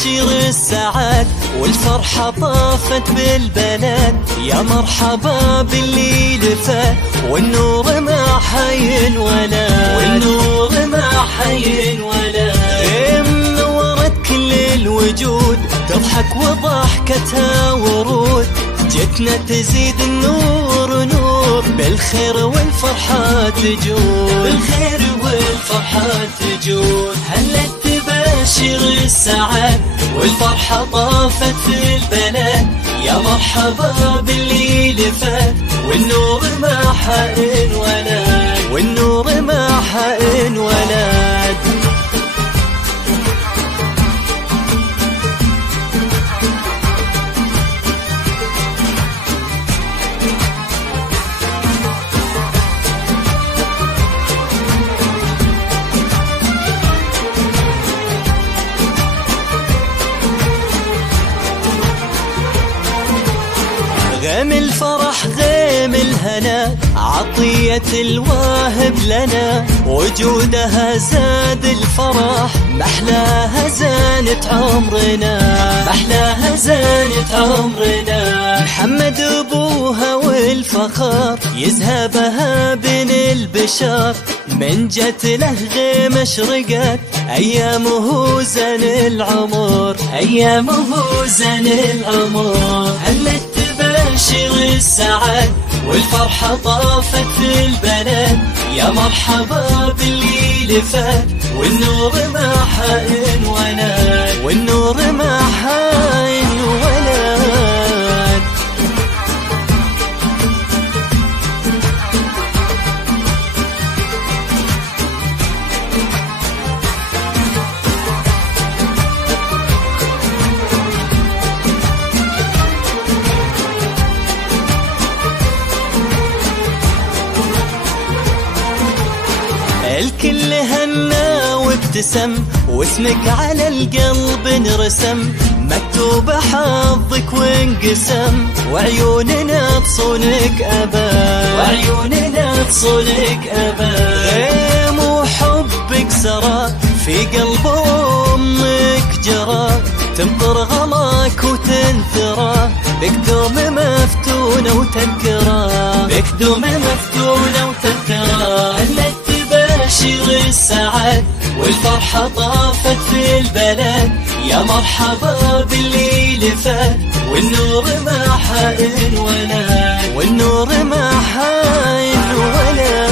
تباشر السعاد والفرحة طافت بالبلد. يا مرحبا باللي لفت والنور ما حينولد، والنور ما حينولد. منورت كل الوجود تضحك وضحكتها ورود، جتنا تزيد النور نور بالخير والفرحة تجود، بالخير والفرحة تجود. هلت تباشر السعاد والفرحة طافت في البلد. يا مرحبا باللي لفت والنور ما حينولد، والنور ما حينولد. غيم الفرح غيم الهنا عطية الواهب لنا، وجودها زاد الفرح محلاها زانت عمرنا، محلاها زانت عمرنا. محمد ابوها والفخر يزهى بها بين البشر، من جت له غيم اشرقت ايامه زن العمر، ايامه زن العمر. هلت تباشر السعاد والفرحة طافت في البلد. يا مرحبا باللي لفت والنور ما حينولد، والنور ما حينولد. الكل هنا وابتسم واسمك على القلب انرسم، مكتوب حظك وانقسم وعيوننا بصونك أبا، وعيوننا بصونك أبا. غيم وحبك سرى في قلب أمك جرى، تمطر غلاك وتنثرى بكدوم مفتونة وتذكرى، بكدوم مفتونة وتذكرى. هلت تباشر السعاد والفرحة طافت في البلد. يا مرحبا باللي لفت والنور ما حينولد، والنور ما حينولد.